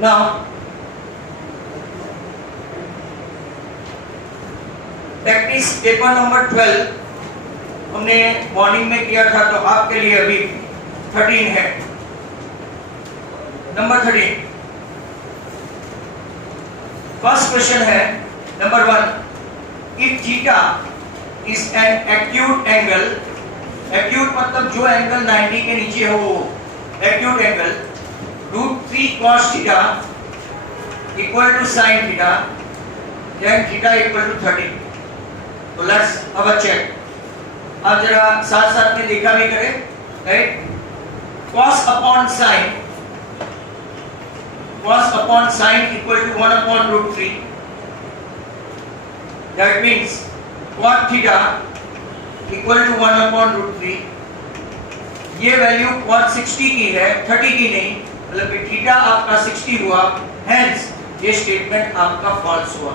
Now practice paper number 12 हमने morning में किया था, तो आपके लिए अभी 13 है। नंबर 13 फर्स्ट क्वेश्चन है number 1, if theta is an acute angle, acute मतलब जो एंगल 90 के नीचे हो वो acute angle, √3 cos theta equal to sin theta, then theta equal to 30। तो लेट्स अब चेक, अब जरा साथ साथ में देखा भी करें, right. cos upon sin, cos upon sin equal to 1 upon √3, that means cot theta equal to 1 upon √3। ये वैल्यू cot 60 की है, 30 की नहीं, मतलब कि थीटा आपका 60 हुआ, हेंस ये स्टेटमेंट आपका फॉल्स हुआ,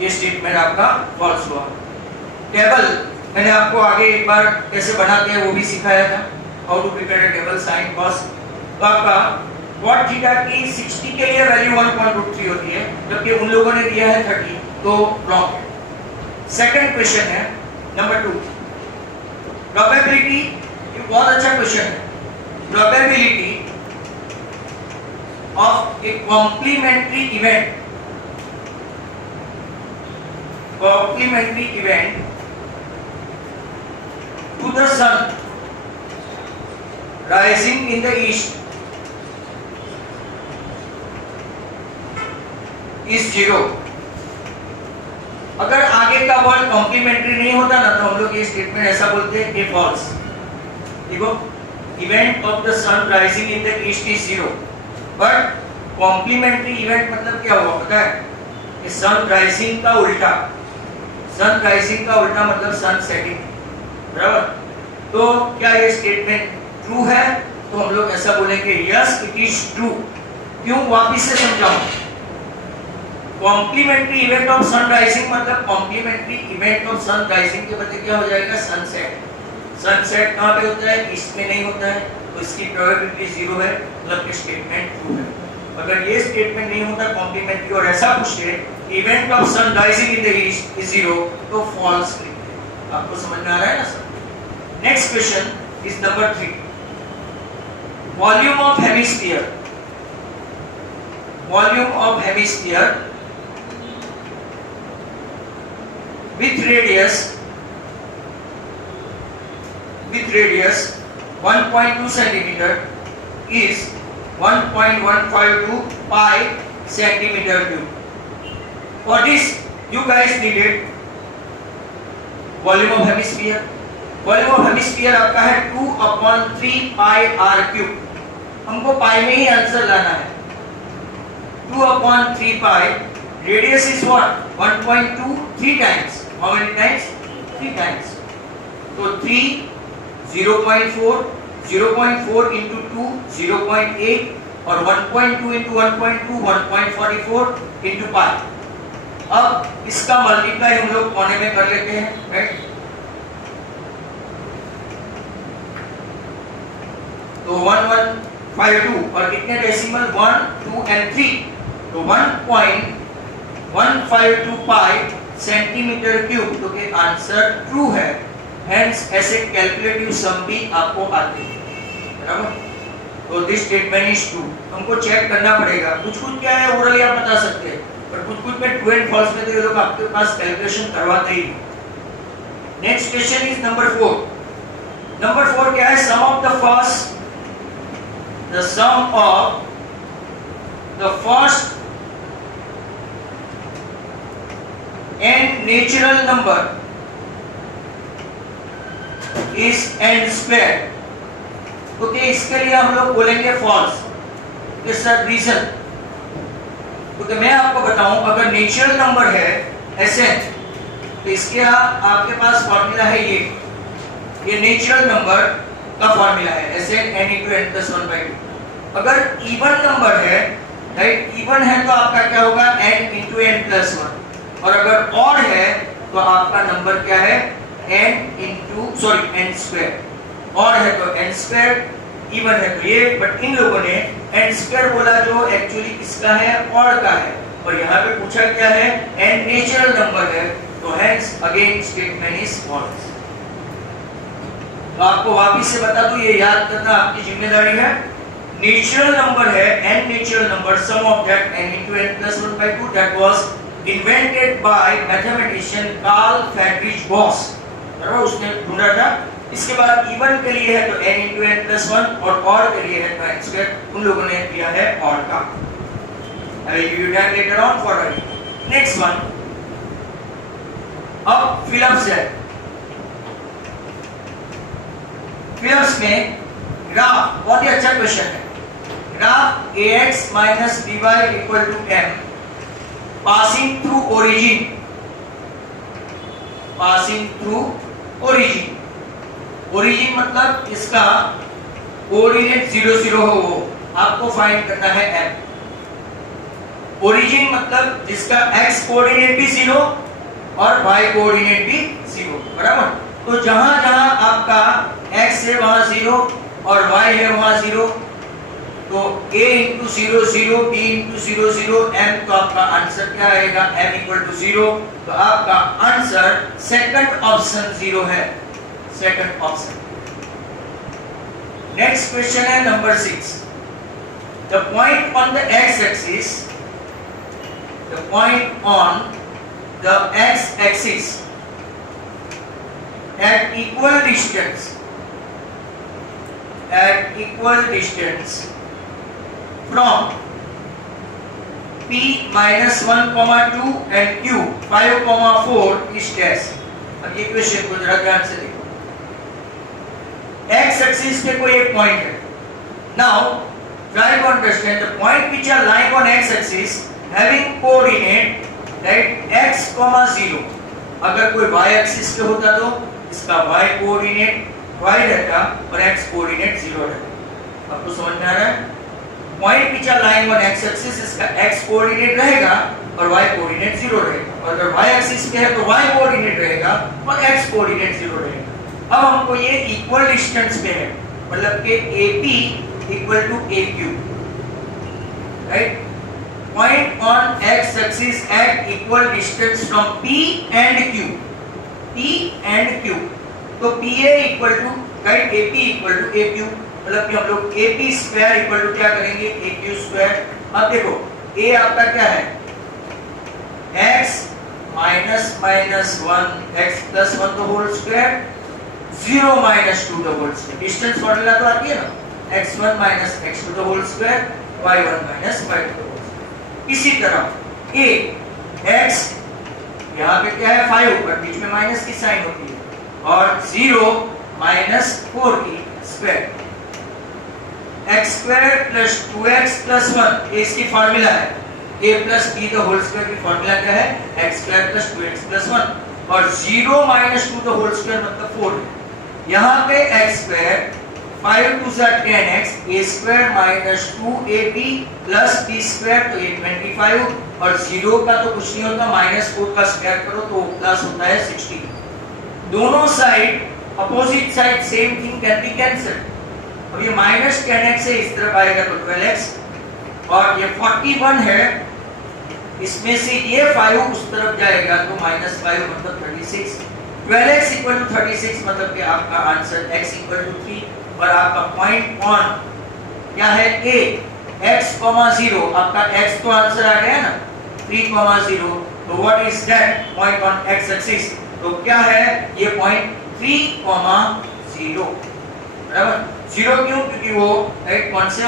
ये स्टेटमेंट आपका फॉल्स हुआ। टेबल मैंने आपको आगे एक बार कैसे बनाते हैं वो भी सिखाया था, how to prepare a table sin cos। तो आपका cot थीटा की 60 के लिए वैल्यू 1.√3 होती है, जबकि उन लोगों ने दिया है 30, तो रॉन्ग है। सेकंड क्वेश्चन है नंबर 2, प्रोबेबिलिटी, ये बहुत अच्छा क्वेश्चन है। Probability of a complementary event, complementary event to the sun rising in the east is 0। अगर आगे का वर्ड कॉम्प्लीमेंट्री नहीं होता ना, तो हम लोग ये स्टेटमेंट ऐसा बोलते हैं कि फॉल्स। देखो, event of the sun rising in the east is 0, but complementary event मतलब क्या हुआ पता है? कि सन राइजिंग का उल्टा, सन राइजिंग का उल्टा मतलब सन सेटिंग, बराबर। तो क्या ये स्टेटमेंट ट्रू है? तो हम लोग ऐसा बोलेंगे यस इट इज ट्रू। क्यों? वापिस से समझाऊं। Complementary event of sun rising मतलब complementary event of sun rising के बदले क्या हो जाएगा? सनसेट। सनसेट कहाँ पे होता है? ईस्ट में नहीं होता है, तो इसकी प्रोबेबिलिटी 0 है, मतलब स्टेटमेंट ट्रू है। अगर ये स्टेटमेंट नहीं होता कॉम्प्लीमेंट्री और ऐसा पूछे event of sun rising in the east is 0, तो फॉल्स लिखते। आपको समझ में आ रहा है ना sir? Next question is number 3, volume of hemisphere, volume of hemisphere with radius 1.2 centimeter is 1.152 pi centimeter cube. For this you guys needed volume of hemisphere. Volume of hemisphere आपका है 2/3 pi r cube। हमको पाई में ही answer लाना है। 2/3 pi, radius is what? 1.2, 3 times. How many times? 3 times. So 3, 0.4, 0.4 into 2, 0.8 और 1.2 into 1.2, 1.44 into pi। अब इसका multiply हम लोग कोने में कर लेते हैं, राइट? तो 1152 और कितने डेसिमल? 1, 2 and 3, तो 1.152 पाई सेंटीमीटर क्यूब। तो के आंसर ट्रू है, हेंस ऐसे कैलकुलेटिव सम भी आपको आते हैं, बराबर। तो दिस स्टेटमेंट इज ट्रू। हमको चेक करना पड़ेगा, कुछ कुछ क्या है ओरली आप बता सकते हैं, पर कुछ कुछ में ट्रू एंड फॉल्स में तो ये लोग आपके पास कैलकुलेशन करवाते ही। Next question is number 4। Number 4 क्या है? Sum of the first, the sum of the first n natural number is n square। Okay, इसके लिए हम लोग बोलेंगे फॉल्स। It's a reason. क्योंकि मैं आपको बताऊं, अगर नेचुरल नंबर है Sn, तो इसके आपके पास फॉर्मूला है ये नेचुरल नंबर का फॉर्मूला है Sn n into n plus 1/2। अगर इवन नंबर है, राइट, इवन है तो आपका क्या होगा? n into n plus 1। और अगर ऑड है तो आपका नंबर क्या है? n into n square। Odd है तो n square, इवन है तो ये, बट इन लोगों ने एन स्क्वायर बोला जो एक्चुअली किसका है, ऑड का है, और यहाँ पे पूछा क्या है, एन नेचुरल नंबर है, तो hence again statement is false. तो आपको वापिस से बता दूं, ये याद करना आपकी जिम्मेदारी है। नेचुरल नंबर है n natural number, sum of that n into n plus 1 by 2 that was invented by mathematician Carl Friedrich Gauss, बराबर, उसने ढूंढा था। इसके बाद इवन के लिए है तो n into n plus 1 और ऑड के लिए है तो n square, उन लोगों ने दिया है ऑड का। I will give you that later on for writing. Next one, अब फिलप्स है। फिलप्स में ग्राफ बहुत ही अच्छा क्वेश्चन है। Graph ax minus by equal to m passing through origin, passing through origin, origin मतलब इसका कोऑर्डिनेट 0 0 हो, वो आपको फाइंड करना है m। ओरिजिन मतलब जिसका x कोऑर्डिनेट भी 0 और y कोऑर्डिनेट भी 0, बराबर। तो जहां जहां आपका x है वहां 0 और y है वहां 0, तो a into 0 0, b into 0 0, m, तो आपका आंसर क्या आएगा, m equal to 0। तो आपका आंसर सेकंड ऑप्शन 0 है, सेकंड ऑप्शन। नेक्स्ट क्वेश्चन है number 6। The point on the x axis, the point on the x axis at equal distance, at equal distance from p minus 1, 2 and q 5, 4 is dash। अब ये question को जरा ध्यान से देखो। x axis पे कोई एक पॉइंट है। Now try to understand the point which are lying on x axis having coordinate right x, 0। अगर कोई y axis पे होता तो इसका y कोऑर्डिनेट y रहता और x कोऑर्डिनेट 0 रहता। आपको समझ में आ रहा है? Point which are lying on x axis, इसका x कोऑर्डिनेट रहेगा और y कोऑर्डिनेट 0 रहेगा, और अगर y axis पे है तो y कोऑर्डिनेट रहेगा और x कोऑर्डिनेट 0 रहेगा। अब हमको ये इक्वल डिस्टेंस पे है, मतलब कि AP equal to AQ, right. Point on x axis at equal distance from P and Q, P and Q, तो PA equal to right AP equal to AQ, मतलब कि हम लोग AP स्क्वायर इक्वल टू क्या करेंगे, AQ square. अब देखो A आपका क्या है, x minus 1 x plus 1 the whole square, 0 minus 2 the whole square, distance formula तो आती है ना, x1 minus x2 the whole square, y1 minus y2 the whole square। इसी तरह a x यहाँ पे क्या है 5, पर बीच में माइनस की साइन होती है, और 0 minus 4 की square, x square plus 2x plus 1, ये इसकी फॉर्मूला है। a plus b the whole square की फॉर्मूला क्या है, x square plus 2x plus 1, और 0 minus 2 the whole square मतलब 4। यहाँ पे x square 5 2 10x, a square minus 2ab plus b square, तो ये 25, और 0 का तो कुछ नहीं होता, -4 का स्क्वायर करो तो प्लस होता है 60। दोनों side opposite side same thing can be cancelled. अब ये -10x है, इस तरफ आएगा तो 12x, और ये 41 है, इसमें से ये 5 उस तरफ जाएगा तो -5 मतलब 36। 12x इक्वल टू 36 मतलब कि आपका आंसर x इक्वल टू 3, और आपका पॉइंट ऑन क्या है a x, 0, आपका x तो आंसर आ गया ना 3, 0, तो what is that point on x axis, तो क्या है ये पॉइंट 3, 0, बराबर। 0 क्यों, क्योंकि वो राइट कौन से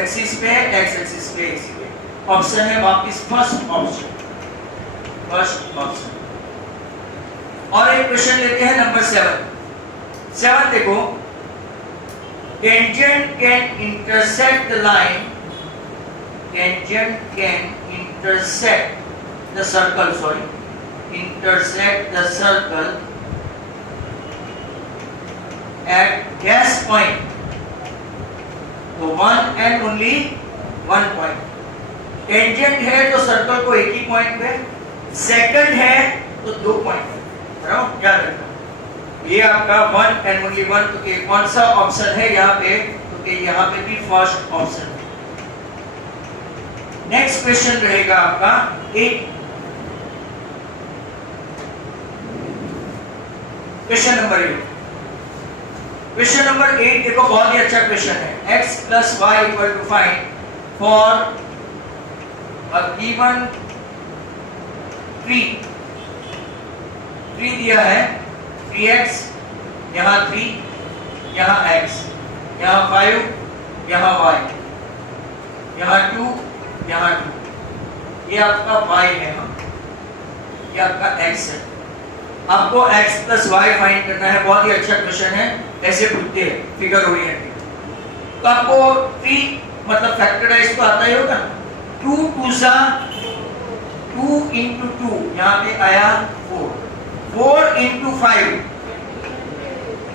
एक्सिस पे है, x एक्सिस पे, इसीलिए ऑप्शन है वापस फर्स्ट ऑप्शन, फर्स्ट ऑप्शन। और एक क्वेश्चन लेते हैं नंबर 7 देखो, tangent can intersect the line, tangent can intersect the circle, sorry, intersect the circle at dash point, तो one and only one point। tangent है तो सर्कल को एक ही पॉइंट पे, सेकंड है तो 2 पॉइंट पे, बराबर, याद रखना। ये आपका 1 and only 1, तो कौन सा ऑप्शन है यहाँ पे ओके, यहाँ पे भी फर्स्ट ऑप्शन। नेक्स्ट क्वेश्चन रहेगा आपका 8। Question number 8। क्वेश्चन नंबर 8 देखो, बहुत ही अच्छा क्वेश्चन है। x plus y equal to find for a given tree। Tree दिया है 3x, यहाँ 3, यहाँ x, यहाँ 5, यहाँ y, यहाँ 2, यहाँ 2। ये आपका y है, ये आपका x है। आपको x plus y फाइंड करना है। बहुत ही अच्छा क्वेश्चन है, ऐसे पूछते हैं फिगर ओरिएंटेड। तो आपको 3 मतलब फैक्टराइज तो आता ही होगा। 2 2 सा 2 into 2, यहाँ पे आया 4, 4 into 5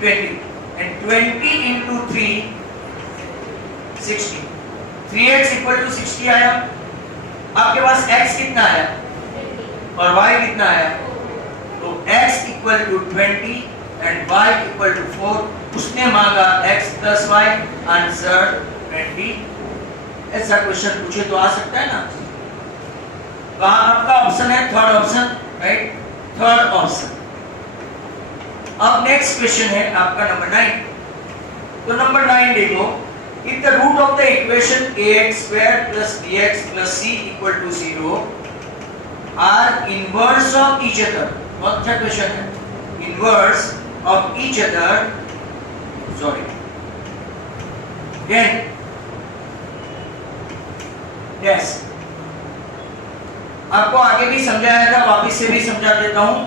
20, and 20 into 3 60। 3x equal to 60 आया। आपके पास x कितना आया और y कितना आया? तो x equal to 20 and y equal to 4। उसने मांगा x plus y, आंसर 20। ऐसा क्वेश्चन पूछे तो आ सकता है ना। तो आपका ऑप्शन है third option, right, third option. अब नेक्स्ट क्वेश्चन है आपका नंबर 9। तो नंबर 9 देखो, if the root of the equation ax square plus bx plus c equal to 0 are inverse of each other। बहुत अच्छा क्वेश्चन है। Inverse of each other, sorry, then yes, आपको आगे भी समझाया था, वापिस से भी समझा देता हूं।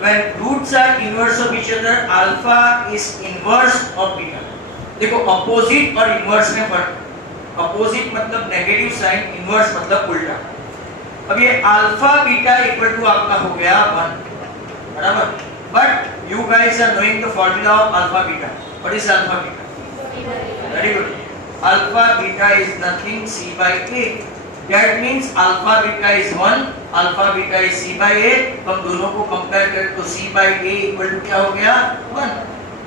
When roots are inverse of each other, alpha is inverse of beta। देखो, अपोजिट और इनवर्स में फर्क। अपोजिट मतलब नेगेटिव साइन, इनवर्स मतलब उल्टा। अब ये अल्फा बीटा इक्वल टू आपका हो गया 1, बराबर। But you guys are knowing the formula of alpha beta. What is alpha beta? Very good. Alpha beta is nothing c by a। That means alpha beta is 1, alpha beta is c by a। तो हम दोनों को compare करें तो c by a equal to क्या हो गया? 1।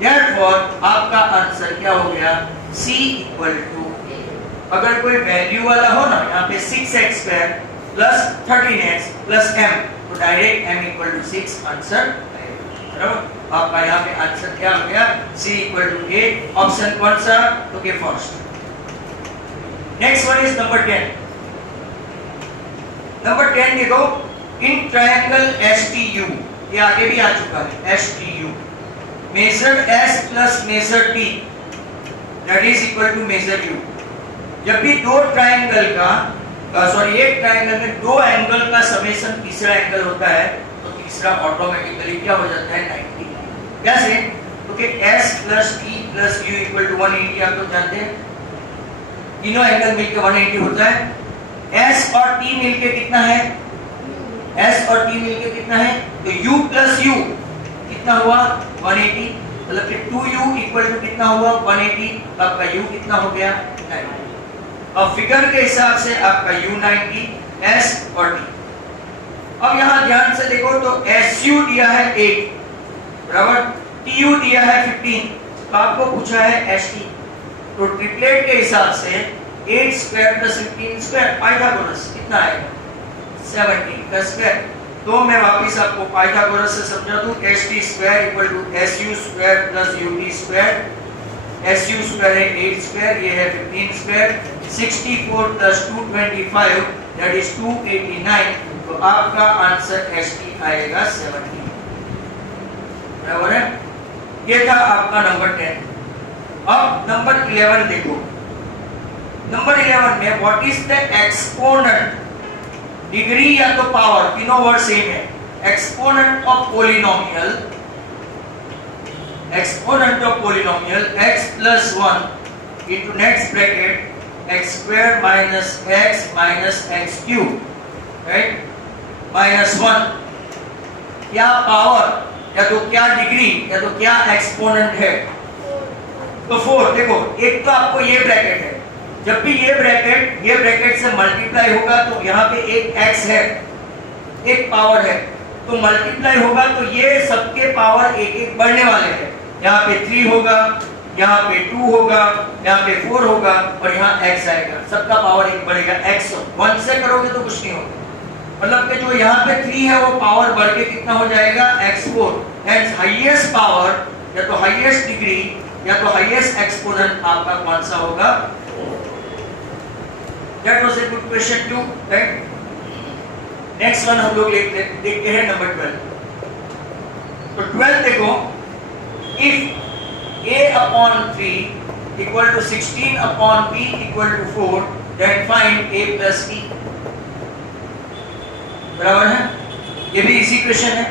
Therefore आपका आंसर क्या हो गया? c इक्वल टू, अगर कोई वैल्यू वाला हो ना, यहाँ पे 6x square plus 13x plus m, तो direct m equal to 6 answer, बराबर। आपका यहाँ पे आंसर क्या हो गया? c equal to a। Option कौन सा? तो के first. Next one is number 10। Number 10 देखो, इन ट्रायंगल STU, ये आगे भी आ चुका है, STU measure S plus measure T that is equal to measure U। जब भी दो ट्रायंगल का एक ट्रायंगल में दो एंगल का समेशन तीसरा एंगल होता है, तो तीसरा ऑटोमेटिकली क्या हो जाता है? 90। कैसे? क्योंकि S plus T plus U equal to 180 आप लोग जानते हैं। तीनों एंगल मिलकर 180 होता है। S और T मिलके कितना है? S और T मिलके कितना है? तो U plus U कितना हुआ? 180। मतलब कि 2u इक्वल टू कितना हुआ? 180। आपका u कितना हो गया? 90। अब फिगर के हिसाब से आपका u 90, s और t। अब यहाँ ध्यान से देखो तो su दिया है 8, बराबर, tu दिया है 15, तो आपको पूछा है st। तो ट्रिपलेट के हिसाब से 8 स्क्वायर प्लस 15 स्क्वायर, पाइथागोरस कितना आएगा? 17 का स्क्वायर। तो मैं वापिस आपको पाइथागोरस से समझा दूं, st square equal to su square plus ut square. su square है 8 स्क्वायर, ये है 15 स्क्वायर। 64 plus 225 that is 289। तो आपका आंसर st आएगा 70, बराबर है। ये था आपका नंबर 10। अब नंबर 11 देखो। नंबर 11 में what is the exponent, degree या तो पावर, तीनों वर्ड सेम है। Exponent of polynomial, exponent of polynomial x plus 1 into next bracket x square minus x cube, right, minus 1। क्या पावर या तो क्या डिग्री या तो क्या एक्सपोनेंट है? तो 4। देखो, एक तो आपको ये ब्रैकेट है, जब भी ये ब्रैकेट से मल्टीप्लाई होगा तो यहाँ पे एक x है, एक पावर है, तो मल्टीप्लाई होगा तो ये सबके पावर एक एक बढ़ने वाले हैं। यहाँ पे 3 होगा, यहाँ पे 2 होगा, यहाँ पे 4 होगा और यहाँ x आएगा, सबका पावर 1 बढ़ेगा। x 1 से करोगे तो कुछ नहीं होगा, मतलब कि जो यहाँ पे 3 है वो पावर बढ़ के कितना हो जाएगा x4। हेंस हाईएस्ट पावर या तो हाईएस्ट डिग्री या तो हाईएस्ट एक्सपोनेंट आपका कौन सा होगा? That was a good question too, right? Next one हम लोग देखते हैं नंबर 12। तो 12 देखो, if a upon 3 equal to 16 upon b equal to 4 then find a plus b। बराबर है, ये भी इसी क्वेश्चन है।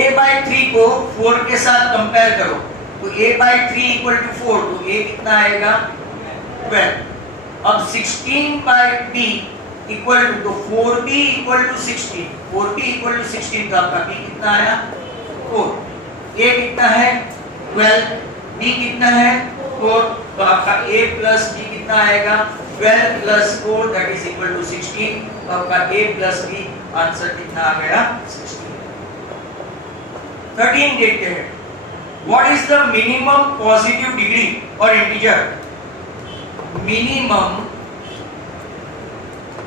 a by 3 को 4 के साथ कंपेयर करो तो a by 3 equal to 4 तो a कितना आएगा? 12। अब 16 by b इक्वल टू तो 4b equal to 16, 4b equal to 16 तो आपका b कितना आया? 4। a कितना है? 12, b कितना है? 4, तो आपका a प्लस b कितना आएगा? 12 plus 4 that is equal to 16, तो आपका a प्लस b आंसर कितना आ गया? 16। 13 देखते हैं, what is the minimum positive degree और इंटीजर? मिनिमम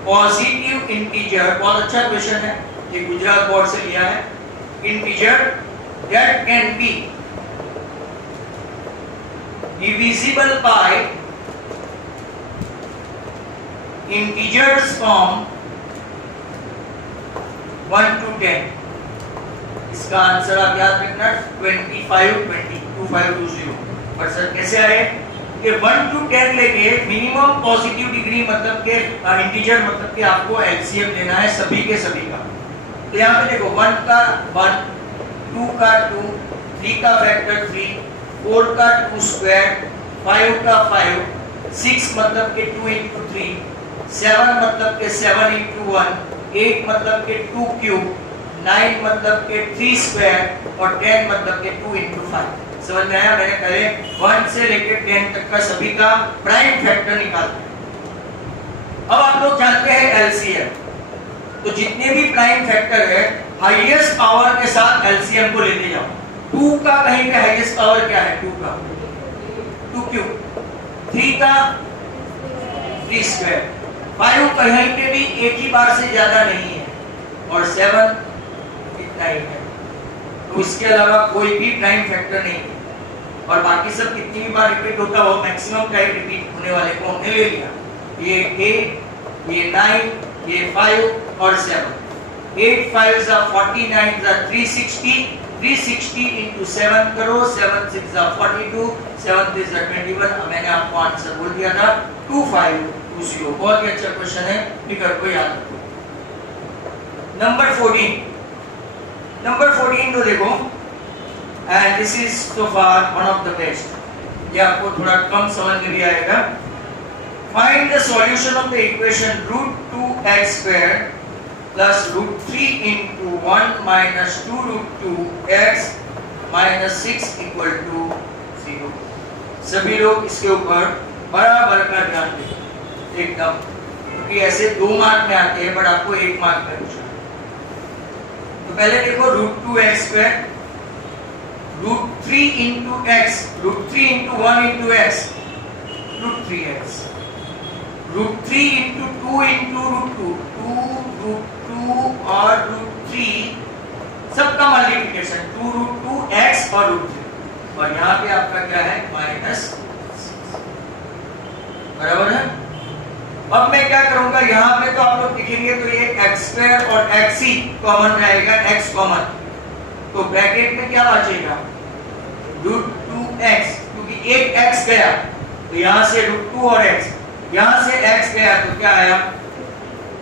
पॉजिटिव इंटीजर, बहुत अच्छा क्वेश्चन है, ये गुजरात बोर्ड से लिया है। Integer that can be divisible by integers from 1 to 10। इसका आंसर आप याद रखना 25, 20, 2520। पर सर कैसे आए कि 1 to 10 लेके मिनिमम पॉजिटिव डिग्री मतलब के इंटीजर मतलब कि आपको एलसीएम लेना है सभी के सभी का। तो यहाँ पे देखो 1 का 1, 2 का 2, 3 का फैक्टर 3, 4 का 2 स्क्वायर, 5 का 5, 6 मतलब के 2 into 3, 7 मतलब के 7 into 1, 8 मतलब के 2 क्यूब, 9 मतलब के 3 स्क्वायर और 10 मतलब के 2 into 5। समझ में आया? मैंने कहे 1 से लेकर 10 तक का सभी का प्राइम फैक्टर निकालते हैं। अब आप लोग जानते हैं एलसीएम, तो जितने भी प्राइम फैक्टर है हाईएस्ट पावर के साथ एलसीएम को लेते जाओ। 2 का कहीं पे हाईएस्ट पावर क्या है? 2 का 2 क्यूब, 3 का 3 स्क्वायर, 5 कहीं पे भी एक ही बार से ज्यादा नहीं है और 7 इतना ही है, तो इसके अलावा कोई भी प्राइम फैक्टर नहीं है। और बाकी सब कितनी भी बार रिपीट होता हो मैक्सिमम का रिपीट होने वाले को हमने ले लिया। ये 8, ये 9, ये 5 और 7। 8 5 are 49 are 360, 360 into 7 करो, 7 6 are 42, 7 3 are 21। मैंने आपको आंसर बोल दिया था 2520। बहुत ही अच्छा क्वेश्चन है, फिगर को याद रखो। नंबर 14, नंबर 14 तो देखो, and this is so far one of the best. ये आपको थोड़ा कम समझ में भी आएगा। Find the solution of the equation √2x square plus √3 into 1 minus 2 √2x minus 6 equal to 0। सभी लोग इसके ऊपर बराबर का ध्यान दें एकदम, क्योंकि ऐसे 2 मार्क में आते हैं बट आपको 1 मार्क में पूछा। तो पहले देखो √2x square, √3 into x, √3 into 1 into x, √3x, √3 into 2 into √2, 2 और √3 सबका मल्टीप्लिकेशन 2 √2x और √3 और यहाँ पे आपका क्या है? -6। बराबर है। अब मैं क्या करूंगा, यहाँ पे तो आप लोग लिखेंगे तो ये x स्क्वायर और x ही कॉमन रहेगा, x कॉमन, तो ब्रैकेट में क्या बचेगा? √2x, क्योंकि एक x गया तो यहाँ से √2 और x, यहाँ से x गया तो क्या आया?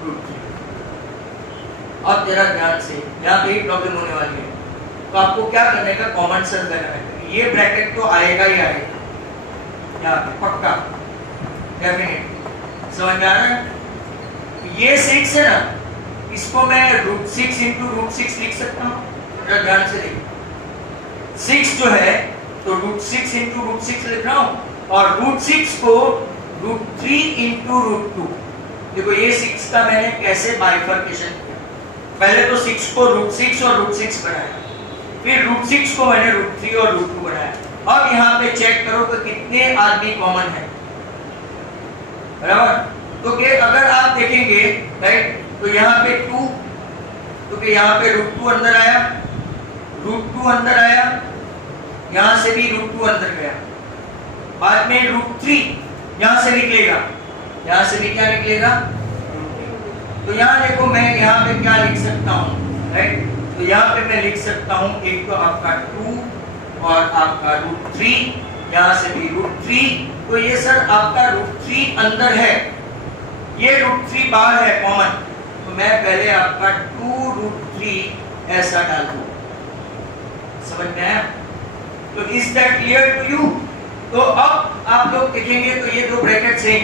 √3। अब जरा ध्यान से, यहाँ पे ही प्रॉब्लम होने वाली है, तो आपको क्या करने का? कॉमन सेंस लगाना है। ये ब्रैकेट तो आएगा ही आएगा यहाँ पे पक्का, डेफिनेटली। समझ में आ रहा है? ये 6 है ना, इसको मैं √6 into √6 लिख सकता हूँ। जरा ध्यान से देखिए, 6 जो है तो √6 into √6 लिख रहा हूँ और √6 को √3 into √2। देखो ये 6 का मैंने कैसे बाइफर्केशन किया, पहले तो 6 को √6 और √6 बनाया, फिर √6 को मैंने √3 और √2 बनाया। अब यहाँ पे चेक करो कि कितने आदमी कॉमन है, बराबर। तो कि अगर आप देखेंगे राइट, तो यहाँ पे 2, तो कि यहाँ पे √2 अंदर आया, √2 अंदर आया, यहाँ से भी √2 अंदर गया, बाद में √3 यहाँ से निकलेगा, यहाँ से भी क्या निकलेगा, तो यहाँ देखो मैं यहाँ पे क्या लिख सकता हूँ राइट, तो यहाँ पे मैं लिख सकता हूँ एक तो आपका 2 और आपका √3, यहाँ से भी √3, तो ये सर आपका √3 अंदर है, ये √3 बाहर है कॉमन, तो मैं पहले आपका 2√3 ऐसा डाल दूँ, समझ में आया? तो is that clear to you? तो अब आप लोग देखेंगे तो ये दो ब्रैकेट सेम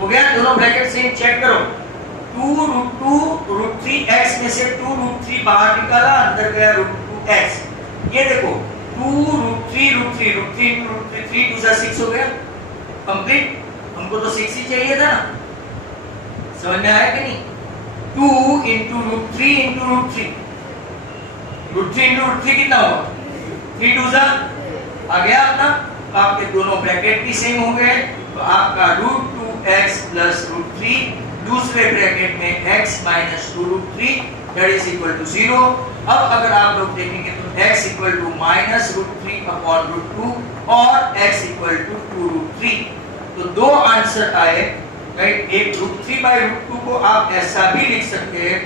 हो गया, दोनों ब्रैकेट सेम, चेक करो 2√2 √3 x में से 2√3 बाहर निकाला, अंदर गया √2x, ये देखो 2√3 √3 √3 √3 3 2 6 हो गया कंप्लीट, हमको तो 6 ही चाहिए था ना, समझ में आया कि नहीं? 2 into √3 into √3, √3 into √3 कितना हुआ, 3 2 आ गया अपना, तो आपके दोनों ब्रैकेट भी सेम हो गए, तो आपका √2x plus √3, दूसरे ब्रैकेट में x minus 2√3 that is equal to 0। अब अगर आप लोग देखेंगे तो x equal to minus √3 upon √2 और x equal to 2√3, तो दो आंसर आए राइट। एक √3/√2 को आप ऐसा भी लिख सकते हैं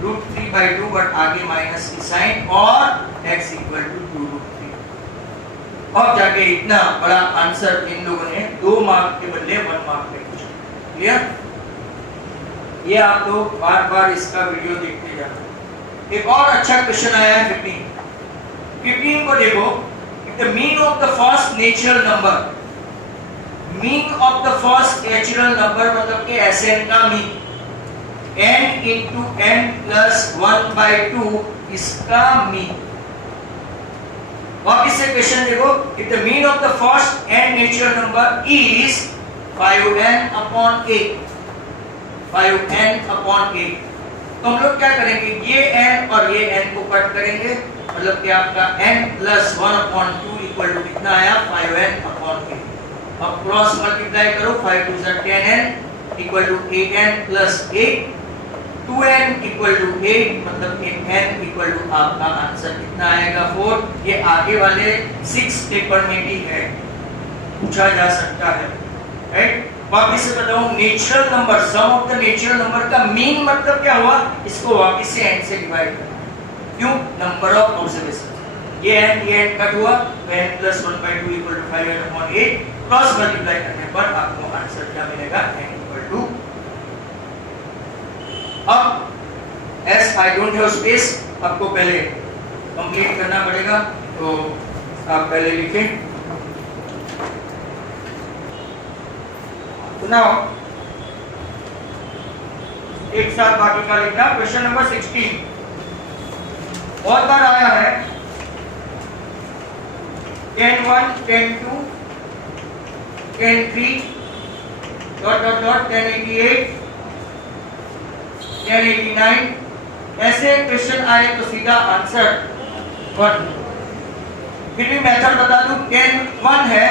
√3/2 बट आगे माइनस की साइन, और x equal to 2√3। अब जाके इतना बड़ा आंसर इन लोगों ने 2 मार्क के बदले 1 मार्क पे पूछा, क्लियर? ये आप लोग बार बार इसका वीडियो देखते जाना। एक और अच्छा क्वेश्चन आया है 15 को देखो, the mean of the first natural number, mean of the first natural number मतलब कि Sn का mean, n into n plus 1/2 इसका मीन। वापिस से क्वेश्चन देखो, if the mean of the first n natural number is 5n upon 8, 5n upon 8, तो हम लोग क्या करेंगे, ये n और ये n को कट करेंगे, मतलब कि आपका n plus 1/2 इक्वल टू कितना आया, 5n upon 8। अब क्रॉस मल्टीप्लाई करो, 5 2 10n equal to 8n plus 8, 2n equal to 8, मतलब कि n इक्वल टू आपका आंसर कितना आएगा, 4। ये आगे वाले 6 पेपर में भी है, पूछा जा सकता है राइट। वापिस से बताऊं, natural number, sum of the natural number का मीन मतलब क्या हुआ, इसको वापिस से n से डिवाइड करना, क्यों, नंबर ऑफ ऑब्जर्वेशन, ये n कट हुआ, तो n plus 1/2 equal to 5n upon 8, cross multiply करने पर आपको आंसर क्या मिलेगा, n इक्वल टू, अब as I don't have space, आपको पहले कंप्लीट करना पड़ेगा, तो आप पहले लिखें। तो नाउ एक साथ बाकी का लिखना। क्वेश्चन नंबर 16 बहुत बार आया है, 10(1), 10(2), 10(3), 1088, 1089, ऐसे क्वेश्चन आए तो सीधा आंसर 1। फिर भी मेथड बता दूं, 10(1) है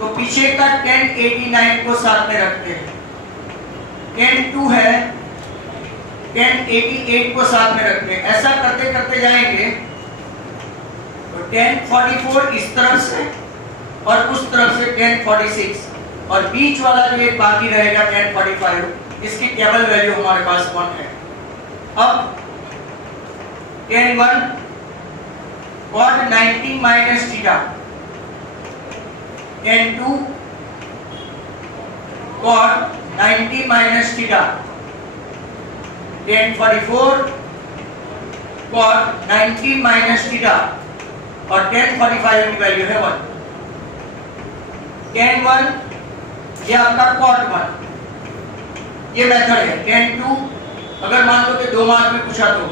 तो पीछे का 1089 को साथ में रखते हैं, 10(2) है 1088 को साथ में रखते हैं, ऐसा करते करते जाएंगे तो 1044 इस तरफ से और उस तरफ से 1046, और बीच वाला जो एक बाकी रहेगा 1045, इसकी टेबल वैल्यू हमारे पास 1 है। अब 10(1) cot 90 minus theta, 10(2) cot 90 minus theta, 1044 cot 90 minus theta, और 1045 की वैल्यू है 1। 10(1) ये आपका cot 1, ये मेथड है। 10(2) अगर मान लो कि 2 मार्क में पूछा तो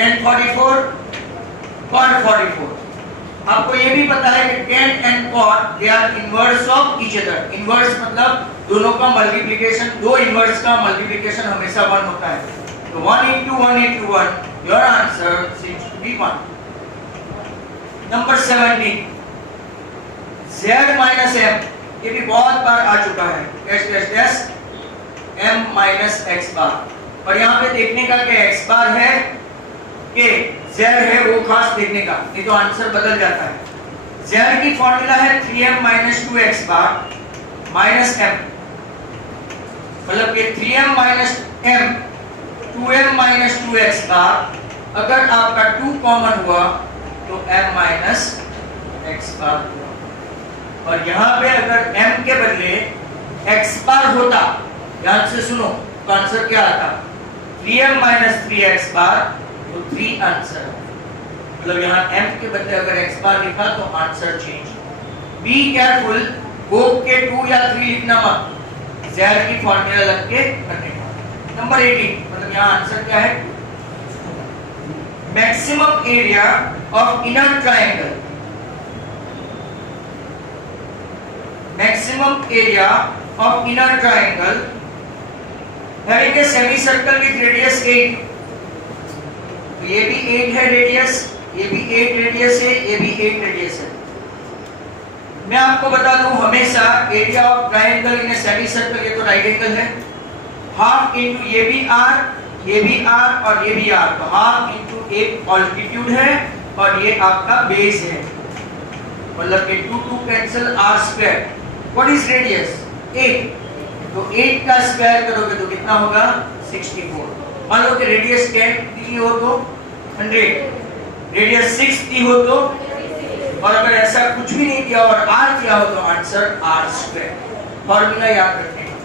1044 cot 44। आपको ये भी पता है कि 10 and cot they are inverse of each other। Inverse मतलब दोनों का मल्टीप्लिकेशन, दो इनवर्स का मल्टीप्लिकेशन हमेशा 1 होता है, तो 1 into 1 into 1, your answer seems to be 1। Number 17, z minus m, ये भी बहुत बार आ चुका है, dash dash dash m minus x bar. और यहाँ पे देखने का कि x बार है कि z है, वो खास देखने का, नहीं तो आंसर बदल जाता है। z की फॉर्मूला है 3m माइनस 2x बार माइनस m, मतलब कि 3m minus m 2m minus 2x बार, अगर आपका 2 कॉमन हुआ तो m माइनस x बार हुआ। और यहाँ पे अगर m के बदले x बार होता, ध्यान से सुनो, तो आंसर क्या आता? 3m माइनस 3x बार, तो 3 आंसर। मतलब यहाँ m के बदले अगर x बार लिखा तो answer change. Be careful, hope के 2 या 3 लिखना मत, z की फॉर्मूला लग के करने का। नंबर 18, मतलब यहाँ आंसर क्या है? Maximum area of inner triangle, maximum area of inner triangle having a semicircle with radius 8, तो ये भी 8 है रेडियस, ये भी 8 रेडियस है, ये भी 8 रेडियस है। मैं आपको बता दूं हमेशा area of triangle in A semicircle, ये तो राइट एंगल है, हाफ इनटू ये भी r, ये भी r और ये भी r, तो हाफ इनटू एक ऑल्टीट्यूड है और ये आपका बेस है, मतलब कि 2 2 cancel r square. What is radius? 8, तो 8 का स्क्वायर करोगे तो कितना होगा? 64। मान लो कि रेडियस 10 दी हो तो 100, रेडियस 6 दी हो तो, और अगर ऐसा कुछ भी नहीं दिया और r दिया हो तो आंसर r स्क्वायर। फॉर्मूला याद रखने का।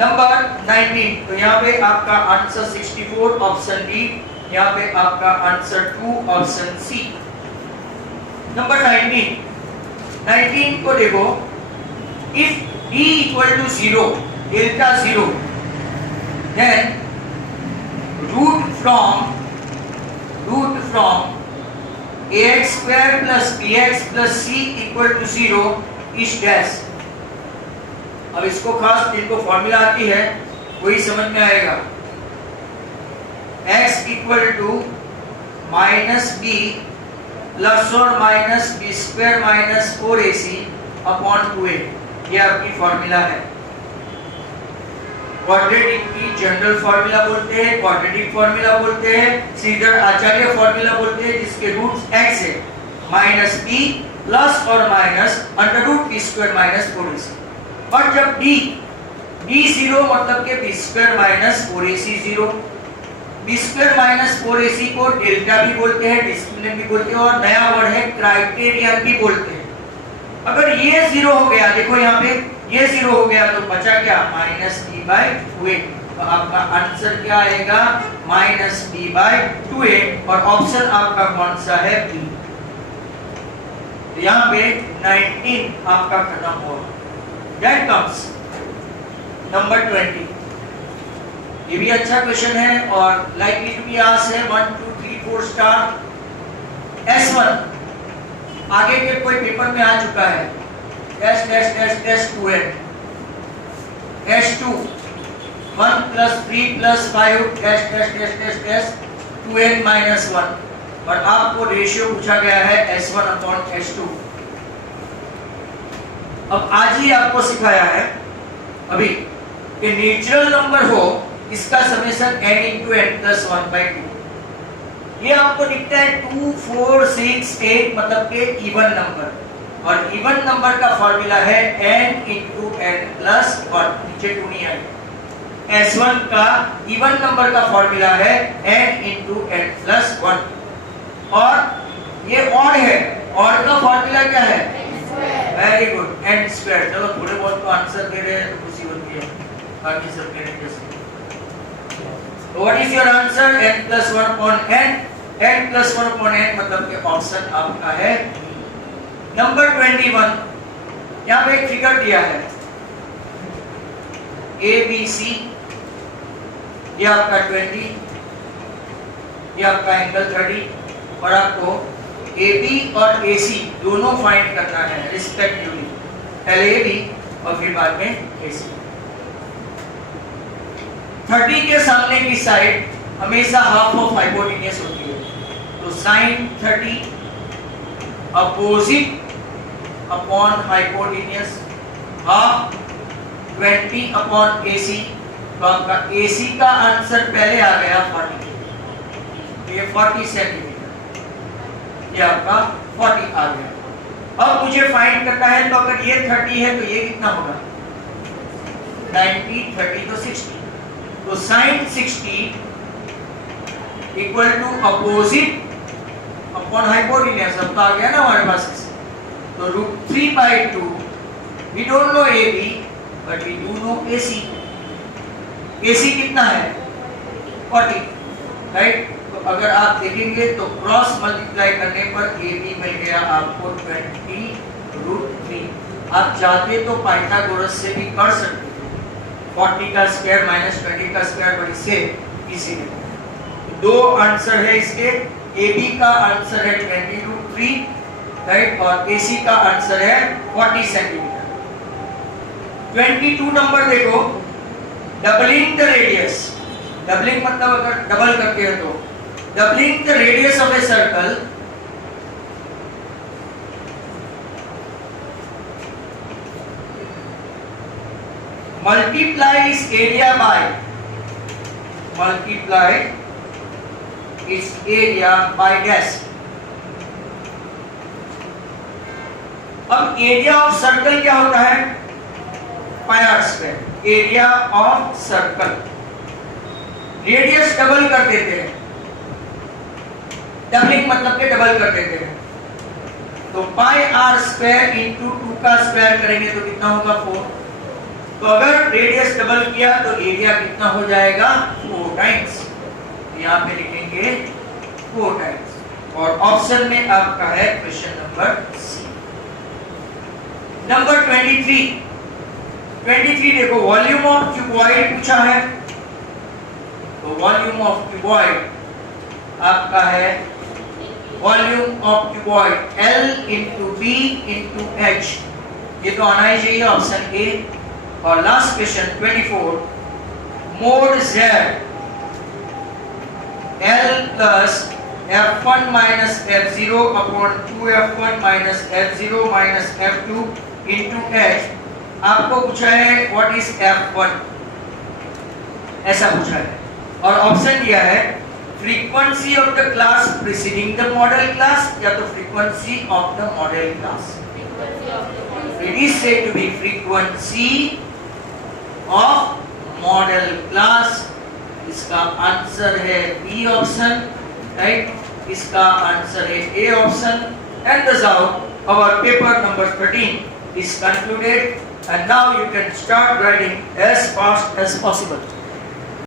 नंबर 19, तो यहाँ पे आपका आंसर 64 ऑप्शन डी, यहाँ पे आपका आंसर 2 ऑप्शन सी। नंबर 19 को देखो, if d equal to 0, delta 0, then root from ax square plus bx plus c equal to 0 is dash। अब इसको खास जिनको फॉर्मूला आती है वही समझ में आएगा। x equal to minus b plus और minus b square minus 4ac upon 2a, ये आपकी फॉर्मूला है। क्वाड्रेटिक की जनरल फॉर्मूला बोलते हैं, क्वाड्रेटिक फॉर्मूला बोलते हैं, सीधर आचार्य फॉर्मूला बोलते हैं, जिसके रूट्स x है, माइनस b प्लस और minus under root b square minus 4ac। और जब d 0 मतलब के b square minus 4ac 0, b square minus 4ac को डेल्टा भी बोलते हैं, डिस्प्लेन भी बोलते हैं, और नया वर्ड है क्राइटेरियन भी बोलते हैं। अगर ये 0 हो गया, देखो यहाँ पे ये 0 हो गया, तो बचा क्या? Minus b by 2a। तो आपका आंसर क्या आएगा? माइनस b बाई 2a, और ऑप्शन आपका कौन सा है? बी। तो यहाँ पे 19 आपका खत्म हुआ। That comes number 20। ये भी अच्छा क्वेश्चन है और लाइकली टू बी आस्क्ड है 1 2 3 4 स्टार। S1 आगे के कोई पेपर में आ चुका है, dash dash dash dash 2n, S2 1 plus 3 plus 5 dash dash dash dash dash 2n minus 1, और आपको रेशियो पूछा गया है S1 अपॉन S2। अब आज ही आपको सिखाया है अभी कि नेचुरल नंबर हो, इसका summation n into n plus 1/2। ये आपको दिखता है 2 4 6 8, मतलब के इवन नंबर, और इवन नंबर का फॉर्मूला है n into n plus 1, नीचे 2 नहीं आएगा। S1 का इवन नंबर का फॉर्मूला है n into n plus 1, और ये ऑड है, ऑड का फॉर्मूला क्या है? Very good, n square. चलो थोड़े बहुत तो आंसर दे रहे हैं तो खुशी होती है, बाकी सब कहने जैसे। तो what is your answer? n plus 1 upon n, n plus 1 upon n, मतलब कि ऑप्शन आपका है नंबर 21। यहाँ पे एक फिगर दिया है ABC, ये आपका 20, ये आपका एंगल 30, और आपको AB और AC दोनों फाइंड करना है रिस्पेक्टिवली, पहले AB और फिर बाद में AC। 30 के सामने की साइड हमेशा हाफ ऑफ हाइपोटेन्यूज होती है, तो sin 30 opposite upon hypotenuse, half 20 upon AC। तो आपका AC का आंसर पहले आ गया 40, ये 40 सेंटीमीटर, ये आपका 40 आ गया। अब मुझे फाइंड करना है, तो अगर ये 30 है तो ये कितना होगा 90, 30 तो 60, तो sin 60 equal to opposite upon hypotenuse. अब तो आ गया ना हमारे पास ऐसे, तो √3/2। We don't know AB but we do know AC। AC कितना है 40, राइट। तो अगर आप देखेंगे तो क्रॉस मल्टीप्लाई करने पर AB मिल गया आपको 20√3। आप चाहते तो पाइथागोरस से भी कर सकते थे, 40 का स्क्वायर माइनस 20 का स्क्वायर, बट इससे इजीली दो आंसर है इसके। AB का आंसर है 20√3, राइट, और AC का आंसर है 40 सेंटीमीटर। 22 नंबर देखो, डबलिंग द रेडियस। डबलिंग मतलब अगर डबल करते हैं तो doubling the radius of a circle multiply इस एरिया बाय, मल्टीप्लाई इस एरिया बाय डैश। अब एरिया ऑफ सर्कल क्या होता है pi r square, area of circle. Radius double कर देते हैं, डबलिंग मतलब के डबल कर देते हैं, तो पाई आर स्क्वायर इंटू 2 का स्क्वायर करेंगे तो कितना होगा 4। तो अगर रेडियस डबल किया तो एरिया कितना हो जाएगा 4 टाइम्स, यहाँ पे लिखेंगे 4 टाइम्स। और ऑप्शन में आपका है क्वेश्चन नंबर सी। नंबर 23 देखो, वॉल्यूम ऑफ क्यूबॉइड पूछा है, तो वॉल्यूम ऑफ क्यूबॉइड आपका है volume of cuboid L into B into H, ये तो आना ही चाहिए ऑप्शन ए। और last question 24, mode Z L plus F1 minus F0 upon 2F1 minus F0 minus F2 into H। आपको पूछा है व्हाट इज F1, ऐसा पूछा है, और ऑप्शन दिया है frequency of the class preceding the model class या तो frequency of the model class. It is said to be frequency of model class। इसका आंसर है बी ऑप्शन, राइट, इसका आंसर है A option. And thus out our paper number 13 is concluded, and now you can start writing as fast as possible.